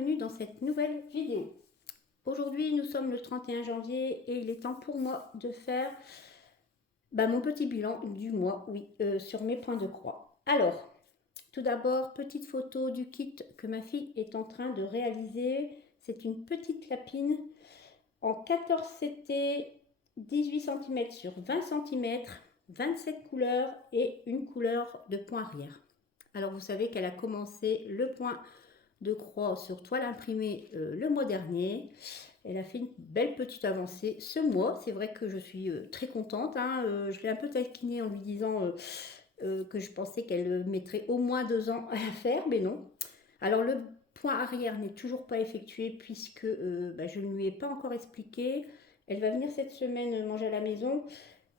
bienvenue dans cette nouvelle vidéo. Aujourd'hui nous sommes le 31 janvier et il est temps pour moi de faire mon petit bilan du mois, sur mes points de croix. Alors, tout d'abord, petite photo du kit que ma fille est en train de réaliser. C'est une petite lapine en 14 CT, 18 cm sur 20 cm, 27 couleurs et une couleur de point arrière. Alors vous savez qu'elle a commencé le point de croix sur toile imprimée le mois dernier. Elle a fait une belle petite avancée ce mois. C'est vrai que je suis très contente. Je l'ai un peu taquinée en lui disant que je pensais qu'elle mettrait au moins 2 ans à la faire, mais non. Alors le point arrière n'est toujours pas effectué puisque je ne lui ai pas encore expliqué. Elle va venir cette semaine manger à la maison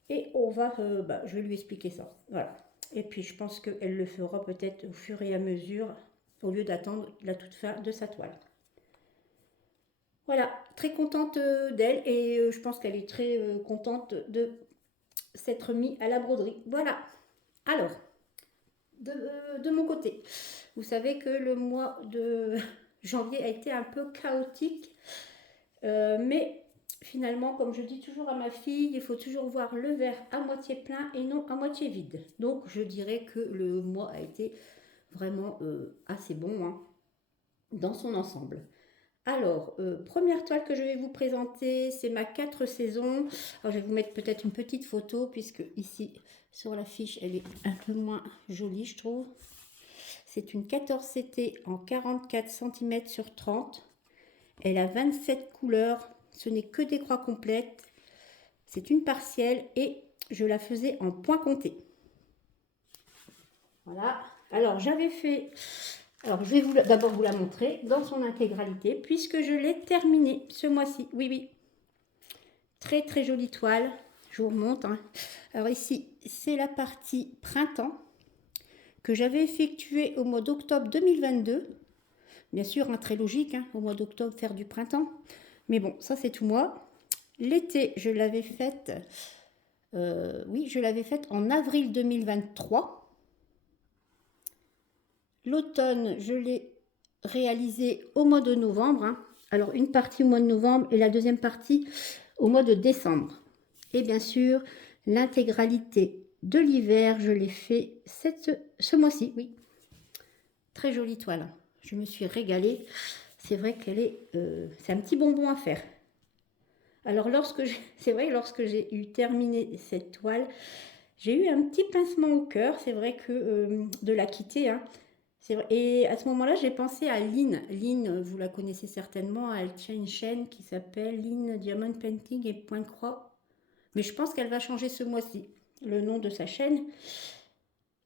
et je vais lui expliquer ça. Voilà. Et puis je pense qu'elle le fera peut-être au fur et à mesure au lieu d'attendre la toute fin de sa toile. Voilà, très contente d'elle et je pense qu'elle est très contente de s'être mise à la broderie. Voilà. Alors, de mon côté, vous savez que le mois de janvier a été un peu chaotique, mais finalement, comme je dis toujours à ma fille, il faut toujours voir le verre à moitié plein et non à moitié vide. Donc, je dirais que le mois a été vraiment assez bon dans son ensemble. Alors, première toile que je vais vous présenter, c'est ma 4 saisons. Alors, je vais vous mettre peut-être une petite photo, puisque ici, sur la fiche, elle est un peu moins jolie, je trouve. C'est une 14 CT en 44 cm sur 30. Elle a 27 couleurs. Ce n'est que des croix complètes. C'est une partielle et je la faisais en point compté. Voilà. Alors, j'avais fait... Alors, je vais d'abord vous la montrer dans son intégralité, puisque je l'ai terminée ce mois-ci. Oui, oui. Très, très jolie toile. Je vous remonte. Alors ici, c'est la partie printemps que j'avais effectuée au mois d'octobre 2022. Bien sûr, très logique, au mois d'octobre, faire du printemps. Mais bon, ça, c'est tout moi. L'été, je l'avais faite... je l'avais faite en avril 2023. L'automne, je l'ai réalisé au mois de novembre. Alors, une partie au mois de novembre et la deuxième partie au mois de décembre. Et bien sûr, l'intégralité de l'hiver, je l'ai fait ce mois-ci, oui. Très jolie toile. Je me suis régalée. C'est vrai qu'elle est... c'est un petit bonbon à faire. Alors, lorsque j'ai eu terminé cette toile, j'ai eu un petit pincement au cœur. C'est vrai que de la quitter, c'est vrai. Et à ce moment-là, j'ai pensé à Lynn. Lynn, vous la connaissez certainement, elle tient une chaîne qui s'appelle Lynn Diamond Painting et Point de Croix. Mais je pense qu'elle va changer ce mois-ci, le nom de sa chaîne.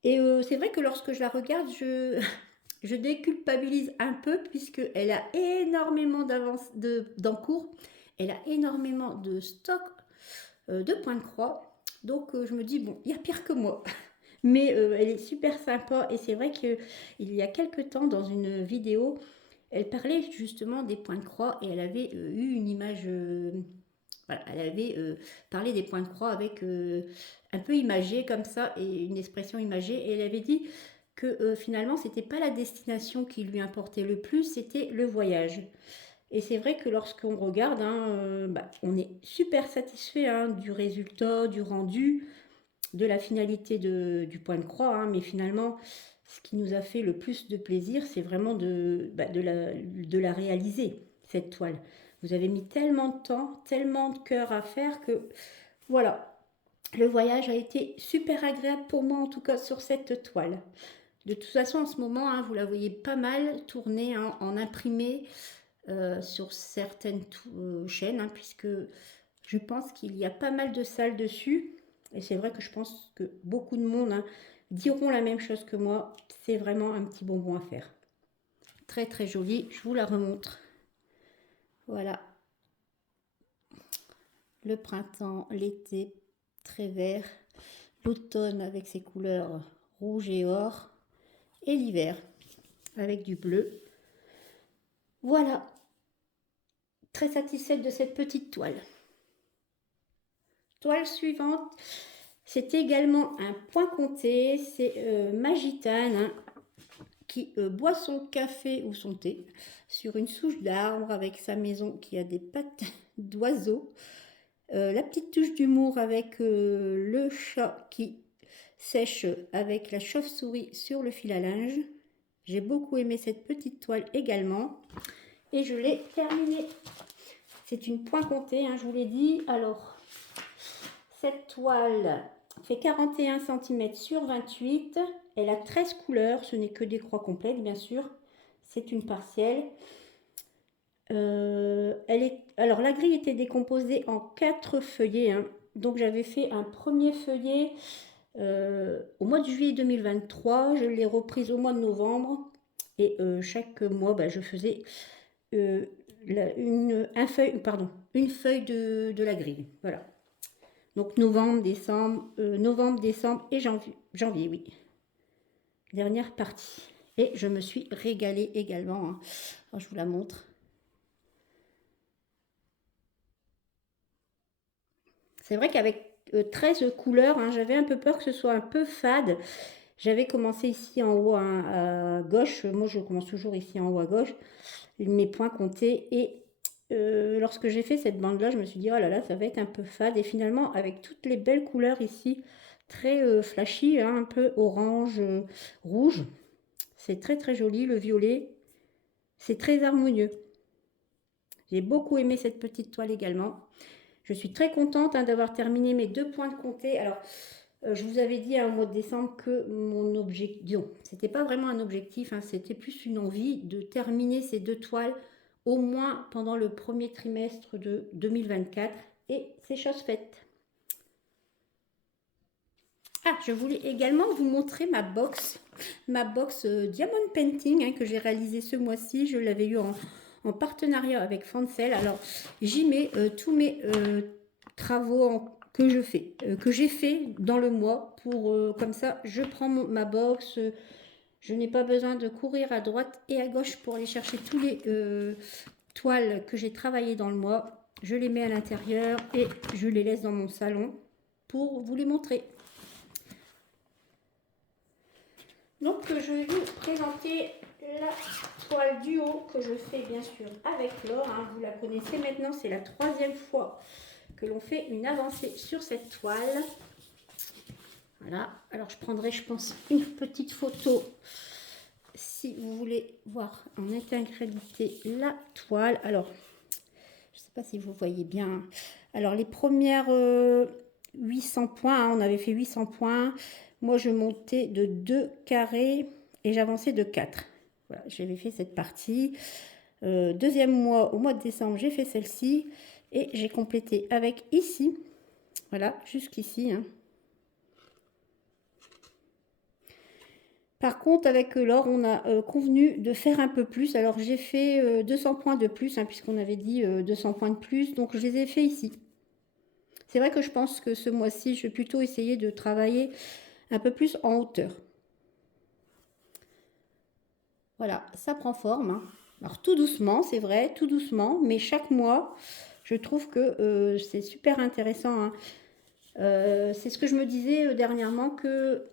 Et c'est vrai que lorsque je la regarde, je déculpabilise un peu puisqu'elle a énormément d'encours. Elle a énormément de stock de Point de Croix. Donc je me dis, bon, il y a pire que moi. Mais elle est super sympa et c'est vrai qu'il y a quelques temps dans une vidéo, elle parlait justement des points de croix et elle avait eu une image, voilà, elle avait parlé des points de croix avec un peu imagé comme ça et une expression imagée et elle avait dit que finalement c'était pas la destination qui lui importait le plus, c'était le voyage. Et c'est vrai que lorsqu'on regarde, on est super satisfait du résultat, du rendu, de la finalité du point de croix, mais finalement, ce qui nous a fait le plus de plaisir, c'est vraiment de la réaliser, cette toile. Vous avez mis tellement de temps, tellement de cœur à faire que, voilà, le voyage a été super agréable pour moi, en tout cas sur cette toile. De toute façon, en ce moment, vous la voyez pas mal tourner en imprimé sur certaines chaînes, puisque je pense qu'il y a pas mal de salles dessus. Et c'est vrai que je pense que beaucoup de monde diront la même chose que moi. C'est vraiment un petit bonbon à faire. Très très joli. Je vous la remontre. Voilà. Le printemps, l'été, très vert. L'automne avec ses couleurs rouge et or. Et l'hiver avec du bleu. Voilà. Très satisfaite de cette petite toile. Toile suivante. C'est également un point compté. C'est Magitane qui boit son café ou son thé sur une souche d'arbre avec sa maison qui a des pattes d'oiseau. La petite touche d'humour avec le chat qui sèche avec la chauve-souris sur le fil à linge. J'ai beaucoup aimé cette petite toile également. Et je l'ai terminée. C'est une point comptée, hein, je vous l'ai dit. Alors, cette toile fait 41 cm sur 28. Elle a 13 couleurs. Ce n'est que des croix complètes, bien sûr. C'est une partielle. Alors, la grille était décomposée en 4 feuillets. Hein. Donc, j'avais fait un premier feuillet au mois de juillet 2023. Je l'ai reprise au mois de novembre. Et chaque mois, je faisais une feuille de la grille. Voilà. Donc novembre, décembre et janvier, oui. Dernière partie. Et je me suis régalée également. Hein. Alors, je vous la montre. C'est vrai qu'avec 13 couleurs, hein, j'avais un peu peur que ce soit un peu fade. J'avais commencé ici en haut à gauche. Moi, je commence toujours ici en haut à gauche. Mes points comptés. Et lorsque j'ai fait cette bande-là, je me suis dit, oh là là, ça va être un peu fade. Et finalement, avec toutes les belles couleurs ici, très flashy, hein, un peu orange, rouge. C'est très très joli, le violet. C'est très harmonieux. J'ai beaucoup aimé cette petite toile également. Je suis très contente, hein, d'avoir terminé mes 2 points de compté. Alors, je vous avais dit, hein, au mois de décembre que mon objectif, c'était pas vraiment un objectif, hein, c'était plus une envie de terminer ces 2 toiles au moins pendant le premier trimestre de 2024. Et c'est chose faite. Ah, je voulais également vous montrer ma box Diamond Painting, hein, que j'ai réalisée ce mois-ci. Je l'avais eu en partenariat avec Fancel. Alors, j'y mets tous mes travaux que j'ai fait dans le mois. Comme ça, je prends ma box. Je n'ai pas besoin de courir à droite et à gauche pour aller chercher tous les toiles que j'ai travaillées dans le mois. Je les mets à l'intérieur et je les laisse dans mon salon pour vous les montrer. Donc, je vais vous présenter la toile du haut que je fais bien sûr avec Laure. Hein, vous la connaissez maintenant, c'est la 3e fois que l'on fait une avancée sur cette toile. Voilà, alors je prendrai, je pense, une petite photo si vous voulez voir en intégralité la toile. Alors, je ne sais pas si vous voyez bien. Alors, les premières 800 points, hein, on avait fait 800 points. Moi, je montais de 2 carrés et j'avançais de 4. Voilà, j'avais fait cette partie. Deuxième mois, au mois de décembre, j'ai fait celle-ci. Et j'ai complété avec ici. Voilà, jusqu'ici. Hein. Par contre, avec Laure, on a convenu de faire un peu plus. Alors, j'ai fait 200 points de plus, hein, puisqu'on avait dit 200 points de plus. Donc, je les ai fait ici. C'est vrai que je pense que ce mois-ci, je vais plutôt essayer de travailler un peu plus en hauteur. Voilà, ça prend forme. Hein. Alors tout doucement, c'est vrai, tout doucement, mais chaque mois, je trouve que c'est super intéressant. Hein. C'est ce que je me disais dernièrement, que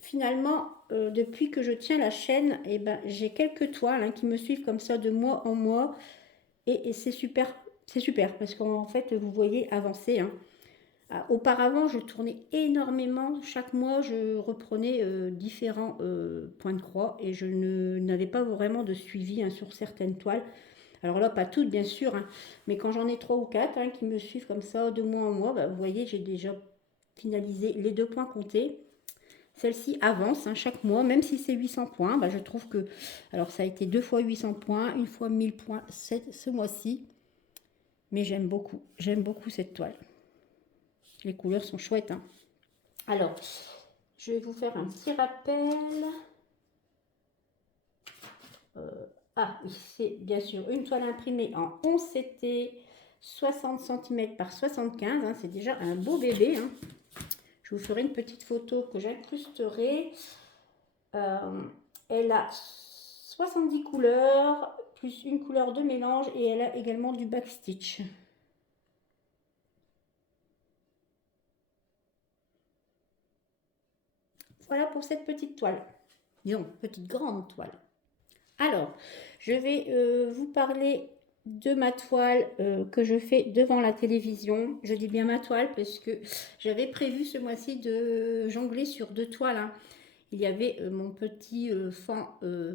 finalement, depuis que je tiens la chaîne, j'ai quelques toiles, hein, qui me suivent comme ça de mois en mois, et c'est super, parce qu'en fait, vous voyez avancer. Hein. Auparavant, je tournais énormément. Chaque mois, je reprenais différents points de croix et je n'avais pas vraiment de suivi, hein, sur certaines toiles. Alors là, pas toutes, bien sûr, hein, mais quand j'en ai 3 ou 4, hein, qui me suivent comme ça de mois en mois, vous voyez, j'ai déjà finalisé les 2 points comptés. Celle-ci avance, hein, chaque mois, même si c'est 800 points. Je trouve que, alors ça a été 2 fois 800 points, une fois 1000 points ce mois-ci. Mais j'aime beaucoup cette toile. Les couleurs sont chouettes. Hein. Alors, je vais vous faire un petit rappel. Oui, c'est bien sûr une toile imprimée en 11 CT, 60 cm par 75. Hein, c'est déjà un beau bébé. Hein. Je vous ferai une petite photo que j'incrusterai. Elle a 70 couleurs, plus une couleur de mélange, et elle a également du backstitch. Voilà pour cette petite toile. disons, petite grande toile. Alors, je vais vous parler de ma toile que je fais devant la télévision. Je dis bien ma toile parce que j'avais prévu ce mois-ci de jongler sur 2 toiles, hein. Il y avait mon petit fan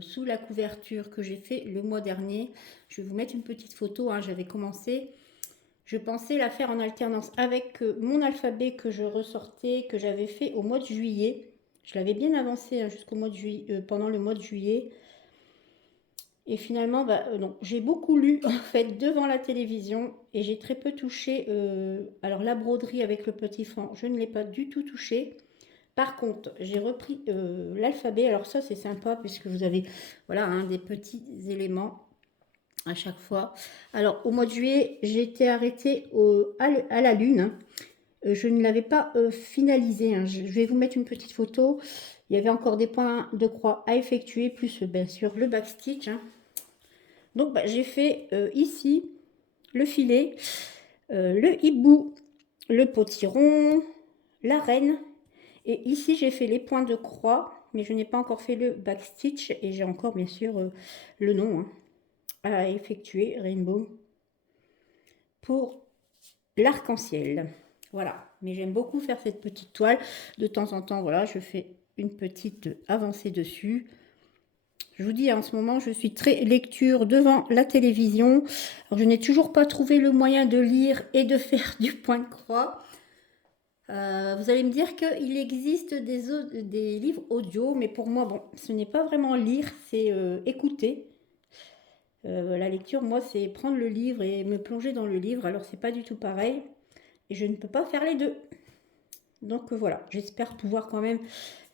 sous la couverture que j'ai fait le mois dernier. Je vais vous mettre une petite photo, hein. J'avais commencé, je pensais la faire en alternance avec mon alphabet que je ressortais, que j'avais fait au mois de juillet. Je l'avais bien avancé, hein, jusqu'au mois de juillet, pendant le mois de juillet. Et finalement, non, j'ai beaucoup lu en fait devant la télévision et j'ai très peu touché. Alors la broderie avec le petit fan, je ne l'ai pas du tout touché. Par contre, j'ai repris l'alphabet. Alors ça, c'est sympa puisque vous avez voilà, hein, des petits éléments à chaque fois. Alors au mois de juillet, j'ai été arrêtée à la lune, hein. Je ne l'avais pas finalisé, hein. Je vais vous mettre une petite photo. Il y avait encore des points de croix à effectuer, plus bien sûr le backstitch, hein. Donc j'ai fait ici le filet, le hibou, le potiron, la reine. Et ici j'ai fait les points de croix, mais je n'ai pas encore fait le backstitch. Et j'ai encore bien sûr le nom, hein, à effectuer, Rainbow, pour l'arc-en-ciel. Voilà, mais j'aime beaucoup faire cette petite toile. De temps en temps, voilà, je fais une petite avancée dessus. Je vous dis, en ce moment, je suis très lecture devant la télévision. Alors, je n'ai toujours pas trouvé le moyen de lire et de faire du point de croix. Vous allez me dire qu'il existe des livres audio, mais pour moi, bon, ce n'est pas vraiment lire, c'est écouter. La lecture, moi, c'est prendre le livre et me plonger dans le livre. Alors, c'est pas du tout pareil. Et je ne peux pas faire les deux. Donc, voilà, j'espère pouvoir quand même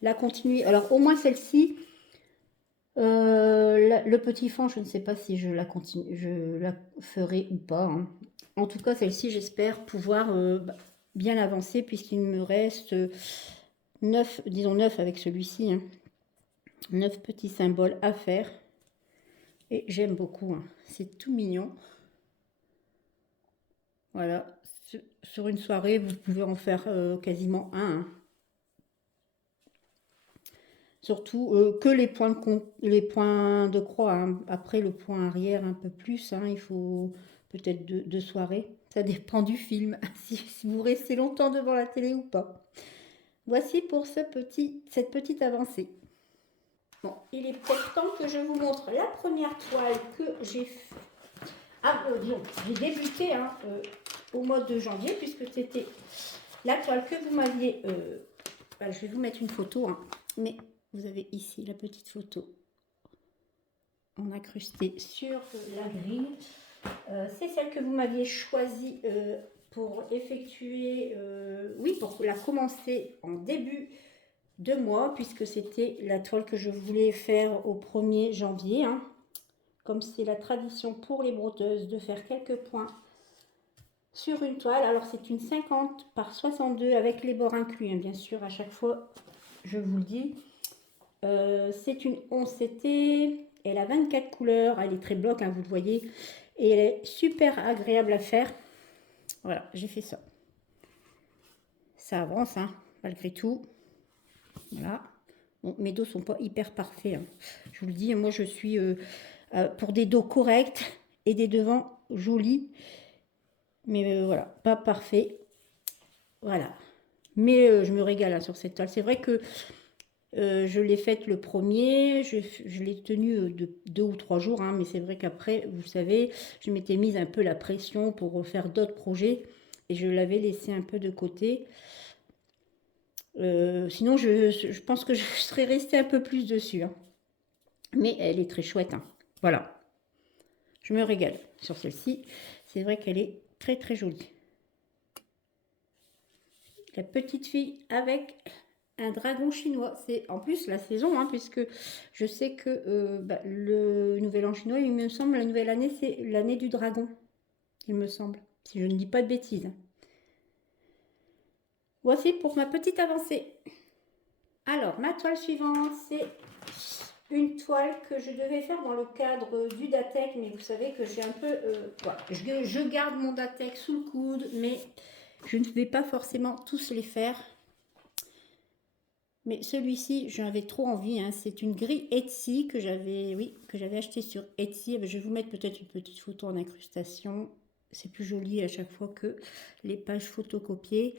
la continuer. Alors, au moins celle-ci, le petit fan, je ne sais pas si je la ferai ou pas, hein. En tout cas, celle-ci, j'espère pouvoir bien avancer puisqu'il me reste 9, disons 9 avec celui-ci, hein, 9 petits symboles à faire. Et j'aime beaucoup, hein. C'est tout mignon. Voilà, sur une soirée, vous pouvez en faire quasiment un, hein. Surtout que les points de croix, hein. Après le point arrière un peu plus, hein, il faut peut-être deux soirées. Ça dépend du film, si vous restez longtemps devant la télé ou pas. Voici pour cette petite avancée. Bon, il est peut-être temps que je vous montre la première toile que j'ai j'ai débuté, hein, au mois de janvier, puisque c'était la toile que vous m'aviez... je vais vous mettre une photo, hein, mais vous avez ici la petite photo en incrusté sur la grille. C'est celle que vous m'aviez choisie pour effectuer, oui, pour la commencer en début de mois, puisque c'était la toile que je voulais faire au 1er janvier, hein. Comme c'est la tradition pour les brodeuses de faire quelques points sur une toile. Alors c'est une 50 par 62 avec les bords inclus, hein, bien sûr, à chaque fois, je vous le dis. C'est une 11 CT, elle a 24 couleurs, elle est très bloc, hein, vous le voyez, et elle est super agréable à faire. Voilà, j'ai fait ça. Ça avance, hein, malgré tout. Voilà. Bon, mes dos sont pas hyper parfaits, hein. Je vous le dis, moi je suis pour des dos corrects et des devants jolis. Mais voilà, pas parfait. Voilà. Mais je me régale, hein, sur cette toile. C'est vrai que je l'ai faite le 1er, je l'ai tenue 2 ou 3 jours, hein, mais c'est vrai qu'après, vous savez, je m'étais mise un peu la pression pour faire d'autres projets et je l'avais laissé un peu de côté. Sinon, je pense que je serais restée un peu plus dessus, hein. Mais elle est très chouette, hein. Voilà. Je me régale sur celle-ci. C'est vrai qu'elle est très très jolie. La petite fille avec un dragon chinois. C'est en plus la saison, hein, puisque je sais que le nouvel an chinois, il me semble, la nouvelle année, c'est l'année du dragon. Il me semble, si je ne dis pas de bêtises. Voici pour ma petite avancée. Alors, ma toile suivante, c'est une toile que je devais faire dans le cadre du Datec, mais vous savez que j'ai un peu... voilà, je garde mon Datec sous le coude, mais je ne vais pas forcément tous les faire. Mais celui-ci, j'avais trop envie, hein. C'est une grille Etsy que j'avais, oui, que j'avais acheté sur Etsy. Je vais vous mettre peut-être une petite photo en incrustation. C'est plus joli à chaque fois que les pages photocopiées.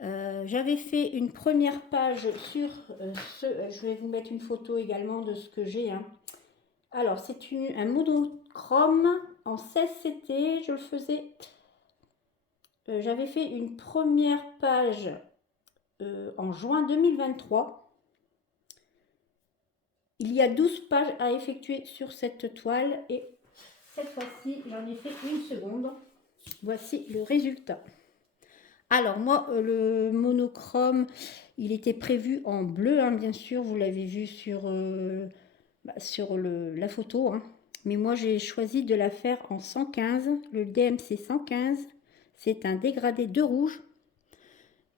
J'avais fait une première page sur je vais vous mettre une photo également de ce que j'ai, hein. Alors, c'est un monochrome en 16 CT. Je le faisais. J'avais fait une première page en juin 2023. Il y a 12 pages à effectuer sur cette toile et cette fois-ci, j'en ai fait une seconde. Voici le résultat. Alors moi, le monochrome, il était prévu en bleu, hein, bien sûr, vous l'avez vu sur, la photo, hein. Mais moi, j'ai choisi de la faire en 115, le DMC 115. C'est un dégradé de rouge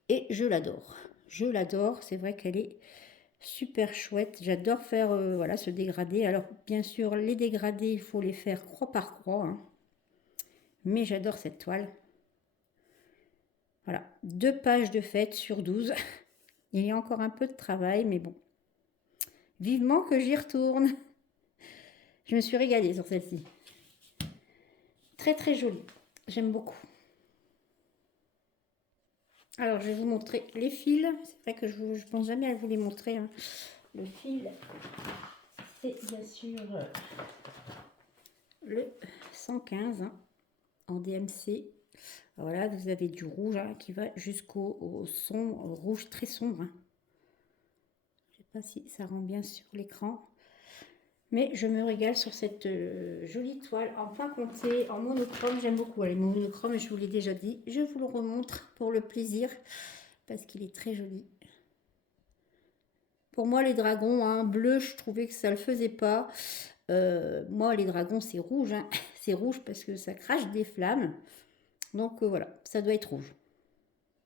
et je l'adore. Je l'adore, c'est vrai qu'elle est super chouette. J'adore faire voilà, ce dégradé. Alors, bien sûr, les dégradés, il faut les faire croix par croix, hein. Mais j'adore cette toile. Voilà, 2 pages de fête sur 12. Il y a encore un peu de travail, mais bon. Vivement que j'y retourne. Je me suis régalée sur celle-ci. Très très jolie. J'aime beaucoup. Alors, je vais vous montrer les fils. C'est vrai que je ne pense jamais à vous les montrer, hein. Le fil, c'est bien sûr le 115, hein, en DMC. Voilà, vous avez du rouge, hein, qui va jusqu'au rouge très sombre, hein. Je ne sais pas si ça rend bien sur l'écran. Mais je me régale sur cette jolie toile en point compté, en monochrome. J'aime beaucoup les monochromes, je vous l'ai déjà dit. Je vous le remontre pour le plaisir, parce qu'il est très joli. Pour moi, les dragons, hein, bleu, je trouvais que ça ne le faisait pas. Moi, les dragons, c'est rouge, hein. C'est rouge parce que ça crache des flammes. Donc voilà, ça doit être rouge.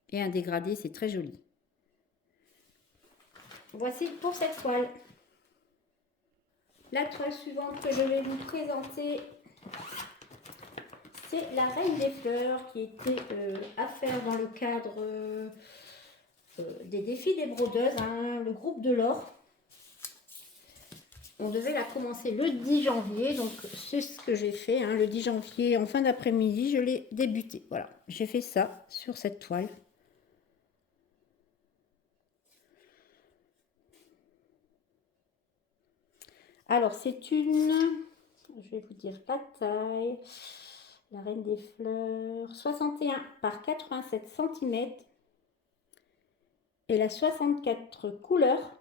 Et un dégradé, c'est très joli. Voici pour cette toile. La toile suivante que je vais vous présenter, c'est la Reine des Fleurs qui était à faire dans le cadre des défis des brodeuses, hein, le groupe de l'or. On devait la commencer le 10 janvier, donc c'est ce que j'ai fait, hein, le 10 janvier en fin d'après-midi, je l'ai débuté. Voilà, j'ai fait ça sur cette toile. Alors c'est une, je vais vous dire la taille, la Reine des Fleurs, 61 par 87 cm. Elle a 64 couleurs.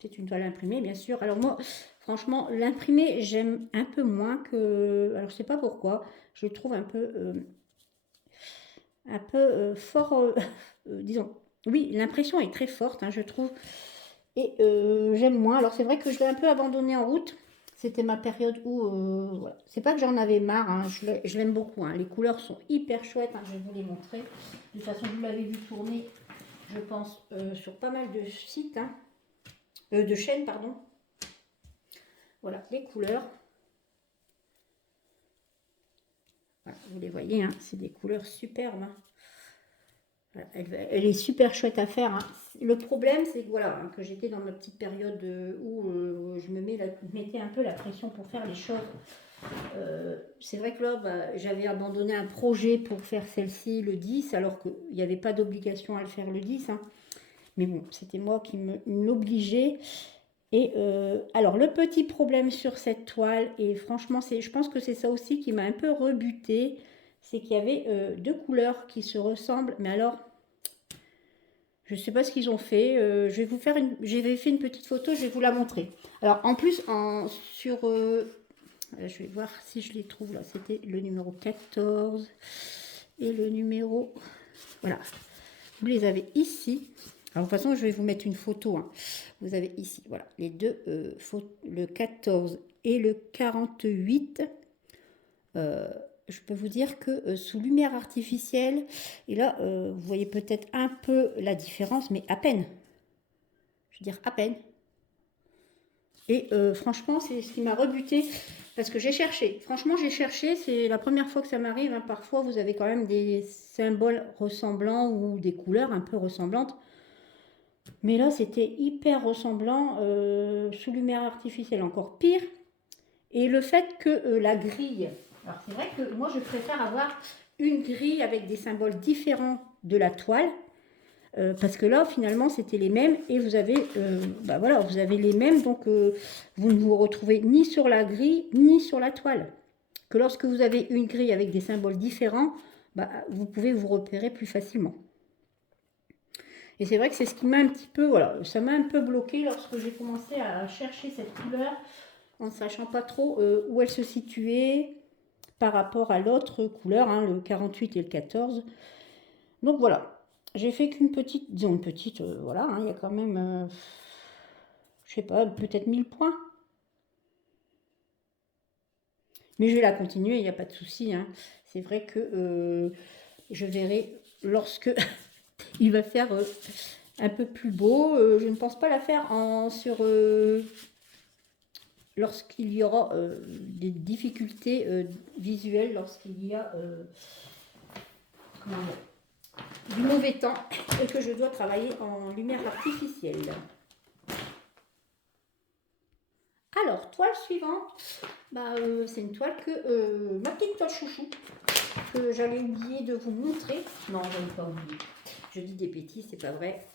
C'est une toile imprimée, bien sûr. Alors moi, franchement, l'imprimé, j'aime un peu moins que... Alors je sais pas pourquoi. Je le trouve un peu fort... disons, oui, l'impression est très forte, hein, je trouve. Et j'aime moins. Alors c'est vrai que je l'ai un peu abandonné en route. C'était ma période où... voilà. C'est pas que j'en avais marre, hein, je l'aime beaucoup, hein. Les couleurs sont hyper chouettes, hein, je vais vous les montrer. De toute façon, vous l'avez vu tourner, je pense, sur pas mal de sites, hein, de chaînes, pardon. Voilà, les couleurs. Voilà, vous les voyez, hein, c'est des couleurs superbes, hein. Voilà, elle est super chouette à faire, hein. Le problème, c'est que voilà, hein, que j'étais dans ma petite période où je mettais un peu la pression pour faire les choses. C'est vrai que là, bah, j'avais abandonné un projet pour faire celle-ci le 10, alors qu'il n'y avait pas d'obligation à le faire le 10, hein. Mais bon, c'était moi qui m'obligeais. Et alors, le petit problème sur cette toile, et franchement, je pense que c'est ça aussi qui m'a un peu rebuté, c'est qu'il y avait 2 couleurs qui se ressemblent. Mais alors, je ne sais pas ce qu'ils ont fait. Je vais vous faire j'avais fait une petite photo, je vais vous la montrer. Alors, en plus, je vais voir si je les trouve là. C'était le numéro 14 et le numéro... Voilà. Vous les avez ici. Alors, de toute façon, je vais vous mettre une photo, hein. Vous avez ici, voilà, les deux, le 14 et le 48. Je peux vous dire que sous lumière artificielle, et là, vous voyez peut-être un peu la différence, mais à peine. Je veux dire, à peine. Et franchement, c'est ce qui m'a rebuté, parce que j'ai cherché. Franchement, j'ai cherché, c'est la première fois que ça m'arrive, hein. Parfois, vous avez quand même des symboles ressemblants ou des couleurs un peu ressemblantes. Mais là, c'était hyper ressemblant, sous lumière artificielle, encore pire. Et le fait que la grille, alors c'est vrai que moi je préfère avoir une grille avec des symboles différents de la toile, parce que là finalement c'était les mêmes et vous avez, bah voilà, vous avez les mêmes, donc vous ne vous retrouvez ni sur la grille ni sur la toile. Que lorsque vous avez une grille avec des symboles différents, bah, vous pouvez vous repérer plus facilement. Et c'est vrai que c'est ce qui m'a un petit peu, voilà, ça m'a un peu bloqué lorsque j'ai commencé à chercher cette couleur en ne sachant pas trop où elle se situait par rapport à l'autre couleur, hein, le 48 et le 14. Donc voilà, j'ai fait qu'une petite, disons une petite, voilà, hein, il y a quand même, je sais pas, peut-être 1000 points. Mais je vais la continuer, il n'y a pas de souci, hein. C'est vrai que je verrai lorsque il va faire un peu plus beau. Je ne pense pas la faire sur lorsqu'il y aura des difficultés visuelles, lorsqu'il y a du mauvais temps et que je dois travailler en lumière artificielle. Alors, toile suivante, bah, c'est une toile que ma petite toile chouchou, que j'allais oublier de vous montrer. Non, je n'ai pas oublié. Je dis des bêtises, c'est pas vrai.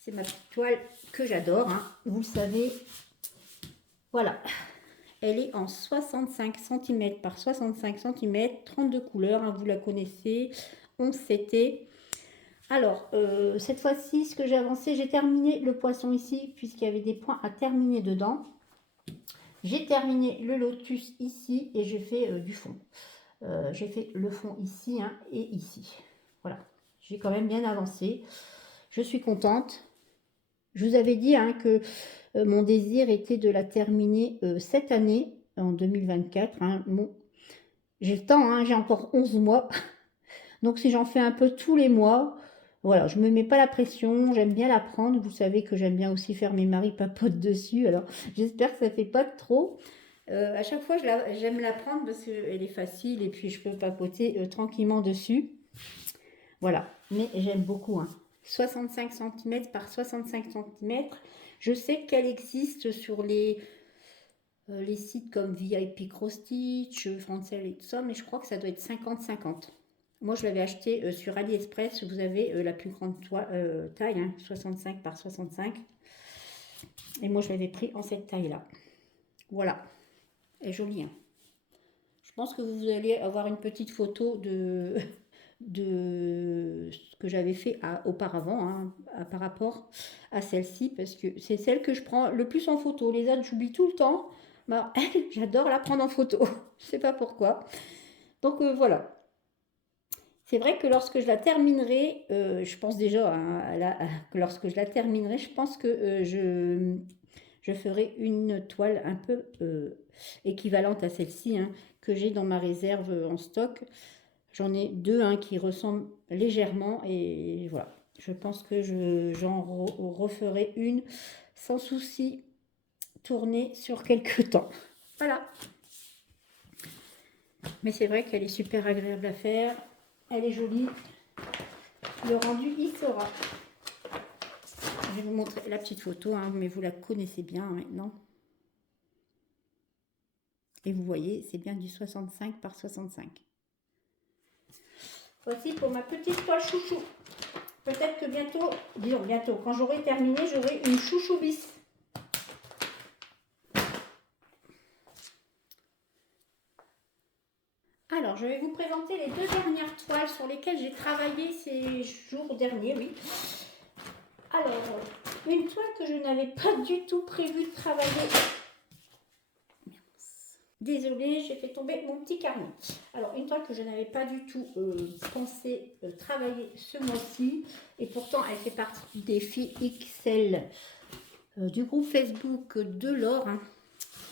C'est ma petite toile que j'adore, hein. Vous le savez. Voilà. Elle est en 65 cm par 65 cm, 32 couleurs, hein, vous la connaissez, 11 CT. Alors, cette fois-ci, ce que j'ai avancé, j'ai terminé le poisson ici, puisqu'il y avait des points à terminer dedans. J'ai terminé le lotus ici et j'ai fait du fond. J'ai fait le fond ici, hein, et ici. Voilà, j'ai quand même bien avancé. Je suis contente. Je vous avais dit, hein, que mon désir était de la terminer cette année, en 2024. Hein. Bon, j'ai le temps, hein, j'ai encore 11 mois. Donc si j'en fais un peu tous les mois, voilà, je ne me mets pas la pression, j'aime bien la prendre. Vous savez que j'aime bien aussi faire mes maris papotes dessus. Alors j'espère que ça ne fait pas de trop. À chaque fois, j'aime la prendre parce qu'elle est facile et puis je peux papoter tranquillement dessus. Voilà, mais j'aime beaucoup, hein. 65 cm par 65 cm. Je sais qu'elle existe sur les sites comme VIP Cross Stitch, Francel et tout ça, mais je crois que ça doit être 50-50. Moi, je l'avais acheté sur AliExpress. Vous avez la plus grande taille, hein, 65 par 65. Et moi, je l'avais pris en cette taille-là. Voilà. Elle est jolie, hein. Je pense que vous allez avoir une petite photo de ce que j'avais fait auparavant, hein, par rapport à celle-ci, parce que c'est celle que je prends le plus en photo. Les autres, j'oublie tout le temps. Bah, j'adore la prendre en photo. Je sais pas pourquoi. Donc voilà. C'est vrai que lorsque je la terminerai, je pense déjà, hein, que lorsque je la terminerai, je pense que je ferai une toile un peu équivalente à celle-ci, hein, que j'ai dans ma réserve en stock. J'en ai deux, hein, qui ressemblent légèrement et voilà. Je pense que j'en referai une sans souci, tournée sur quelques temps. Voilà. Mais c'est vrai qu'elle est super agréable à faire. Elle est jolie. Le rendu y sera. Je vais vous montrer la petite photo, hein, mais vous la connaissez bien maintenant. Et vous voyez, c'est bien du 65 par 65. Voici pour ma petite toile chouchou. Peut-être que bientôt, disons bientôt, quand j'aurai terminé, j'aurai une chouchou bis. Alors, je vais vous présenter les deux dernières toiles sur lesquelles j'ai travaillé ces jours derniers, oui. Alors, une toile que je n'avais pas du tout prévu de travailler. Désolée, j'ai fait tomber mon petit carnet. Alors, une toile que je n'avais pas du tout pensé travailler ce mois-ci. Et pourtant, elle fait partie des filles XL du groupe Facebook de l'or. Hein.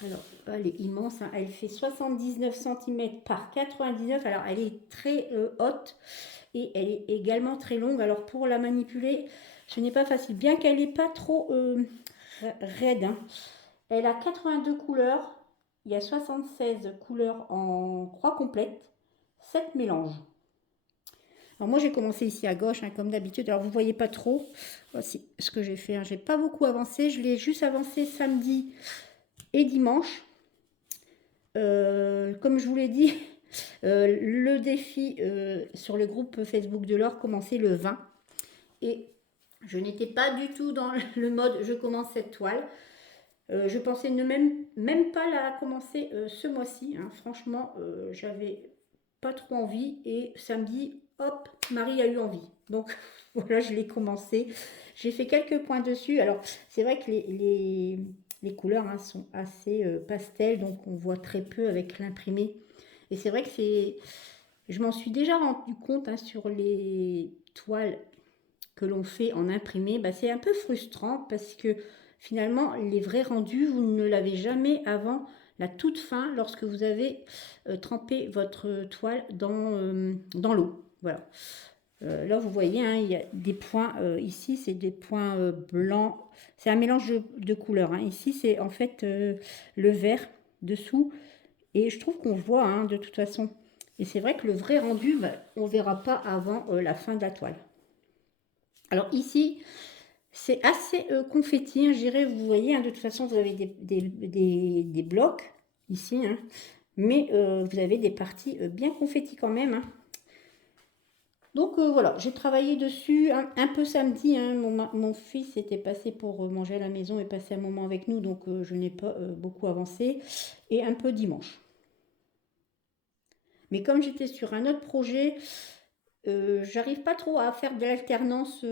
Alors, elle est immense. Hein. Elle fait 79 cm par 99. Alors, elle est très haute. Et elle est également très longue. Alors, pour la manipuler, ce n'est pas facile. Bien qu'elle n'est pas trop raide. Hein. Elle a 82 couleurs. Il y a 76 couleurs en croix complète, 7 mélanges. Alors moi j'ai commencé ici à gauche, hein, comme d'habitude. Alors vous voyez pas trop. Voici ce que j'ai fait. Hein. J'ai pas beaucoup avancé. Je l'ai juste avancé samedi et dimanche. Comme je vous l'ai dit, le défi sur le groupe Facebook de l'or commençait le 20. Et je n'étais pas du tout dans le mode je commence cette toile. Je pensais ne même pas la commencer ce mois-ci. Hein. Franchement, j'avais pas trop envie. Et samedi, hop, Marie a eu envie. Donc voilà, je l'ai commencé. J'ai fait quelques points dessus. Alors, c'est vrai que les couleurs hein, sont assez pastel, donc on voit très peu avec l'imprimé. Et c'est vrai que je m'en suis déjà rendu compte hein, sur les toiles que l'on fait en imprimé. Bah, c'est un peu frustrant parce que finalement, les vrais rendus, vous ne l'avez jamais avant la toute fin lorsque vous avez trempé votre toile dans l'eau. Voilà. Là, vous voyez, hein, il y a des points ici, c'est des points blancs. C'est un mélange de couleurs. Hein. Ici, c'est en fait le vert dessous. Et je trouve qu'on voit hein, de toute façon. Et c'est vrai que le vrai rendu, bah, on ne verra pas avant la fin de la toile. Alors ici, c'est assez confetti, hein, je dirais. Vous voyez, hein, de toute façon, vous avez des blocs ici. Hein, mais vous avez des parties bien confetti quand même. Hein. Donc voilà, j'ai travaillé dessus un peu samedi. Hein, mon fils était passé pour manger à la maison et passer un moment avec nous, donc je n'ai pas beaucoup avancé. Et un peu dimanche. Mais comme j'étais sur un autre projet, j'arrive pas trop à faire de l'alternance.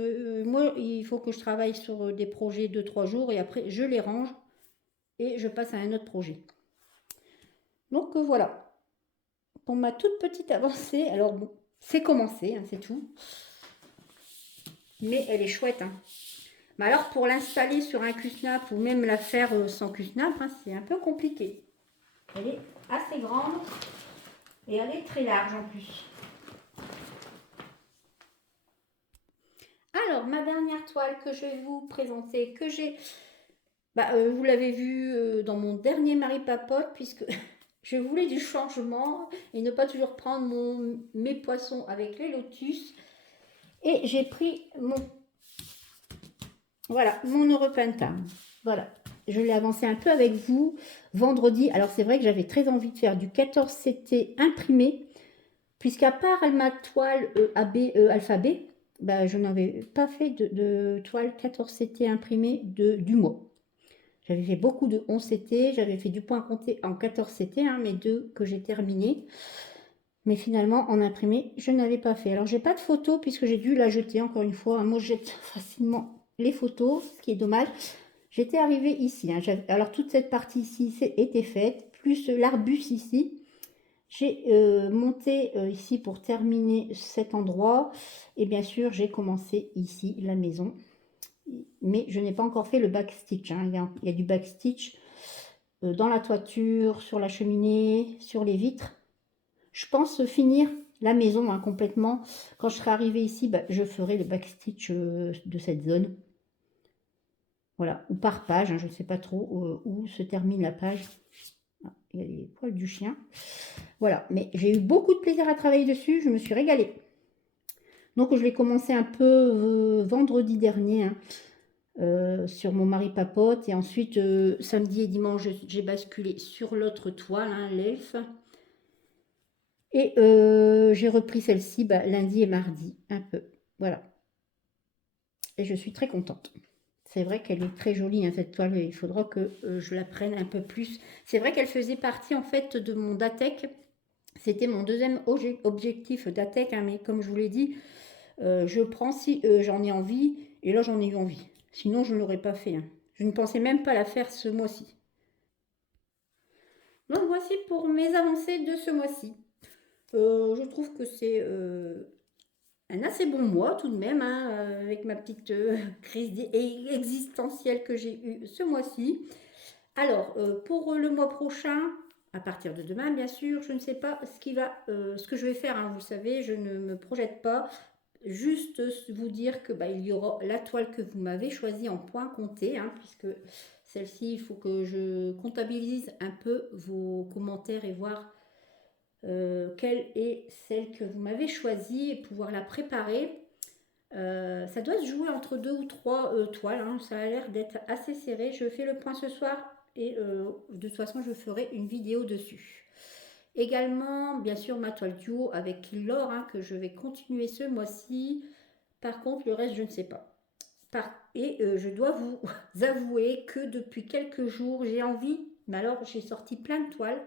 Moi, il faut que je travaille sur des projets 2 3 jours et après je les range et je passe à un autre projet. Donc voilà, pour ma toute petite avancée. Alors bon, c'est commencé, hein, c'est tout. Mais elle est chouette. Hein. Mais alors pour l'installer sur un Q-Snap ou même la faire sans Q-Snap, hein, c'est un peu compliqué. Elle est assez grande et elle est très large en plus. Alors ma dernière toile que je vais vous présenter, que j'ai... Bah, vous l'avez vu dans mon dernier Marie Papote, puisque je voulais du changement et ne pas toujours prendre mes poissons avec les lotus. Et j'ai pris mon Europentam. Voilà, je l'ai avancé un peu avec vous vendredi. Alors c'est vrai que j'avais très envie de faire du 14CT imprimé, puisqu'à part ma toile alphabet, bah, je n'avais pas fait de toile 14CT imprimée du mois. J'avais fait beaucoup de 11CT, j'avais fait du point compté en 14CT, hein, mes deux que j'ai terminés. Mais finalement, en imprimé, je n'avais pas fait. Alors, j'ai pas de photos puisque j'ai dû la jeter encore une fois. Moi, je jette facilement les photos, ce qui est dommage. J'étais arrivée ici. Hein, alors, toute cette partie ici était faite, plus l'arbus ici. J'ai monté ici pour terminer cet endroit. Et bien sûr, j'ai commencé ici la maison. Mais je n'ai pas encore fait le backstitch. Hein. Il y a du backstitch dans la toiture, sur la cheminée, sur les vitres. Je pense finir la maison hein, complètement. Quand je serai arrivée ici, bah, je ferai le backstitch de cette zone. Voilà, ou par page, hein, je ne sais pas trop où se termine la page. Ah, il y a les poils du chien. Voilà, mais j'ai eu beaucoup de plaisir à travailler dessus, je me suis régalée. Donc je l'ai commencé un peu vendredi dernier. Hein. Sur mon Marie Papote et ensuite samedi et dimanche j'ai basculé sur l'autre toile, hein, l'elfe, et j'ai repris celle-ci bah, lundi et mardi un peu, voilà, et je suis très contente. C'est vrai qu'elle est très jolie hein, cette toile, il faudra que je la prenne un peu plus. C'est vrai qu'elle faisait partie en fait de mon Datec, c'était mon deuxième objectif Datec, hein, mais comme je vous l'ai dit, je prends si j'en ai envie, et là j'en ai eu envie. Sinon je ne l'aurais pas fait. Hein. Je ne pensais même pas la faire ce mois-ci. Donc voici pour mes avancées de ce mois-ci. Je trouve que c'est un assez bon mois tout de même, hein, avec ma petite crise existentielle que j'ai eue ce mois-ci. Alors, pour le mois prochain, à partir de demain, bien sûr, je ne sais pas ce que je vais faire. Hein, vous le savez, je ne me projette pas. Juste vous dire que bah, il y aura la toile que vous m'avez choisie en point compté, hein, puisque celle-ci, il faut que je comptabilise un peu vos commentaires et voir quelle est celle que vous m'avez choisie et pouvoir la préparer. Ça doit se jouer entre 2 ou 3 toiles, hein. Ça a l'air d'être assez serré. Je fais le point ce soir et de toute façon je ferai une vidéo dessus. Également, bien sûr, ma toile duo avec l'or, hein, que je vais continuer ce mois-ci. Par contre, le reste, je ne sais pas. Et je dois vous avouer que depuis quelques jours, j'ai envie, mais alors j'ai sorti plein de toiles.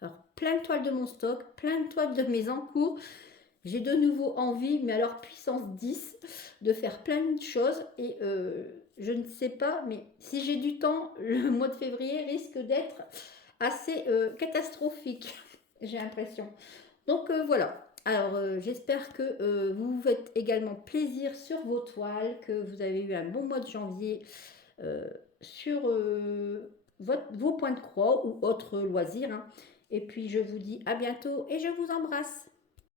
Alors, plein de toiles de mon stock, plein de toiles de mes encours. J'ai de nouveau envie, mais alors puissance 10, de faire plein de choses. Et je ne sais pas, mais si j'ai du temps, le mois de février risque d'être assez catastrophique, j'ai l'impression. Donc voilà. Alors j'espère que vous vous faites également plaisir sur vos toiles, que vous avez eu un bon mois de janvier sur vos points de croix ou autres loisirs, hein. Et puis je vous dis à bientôt et je vous embrasse.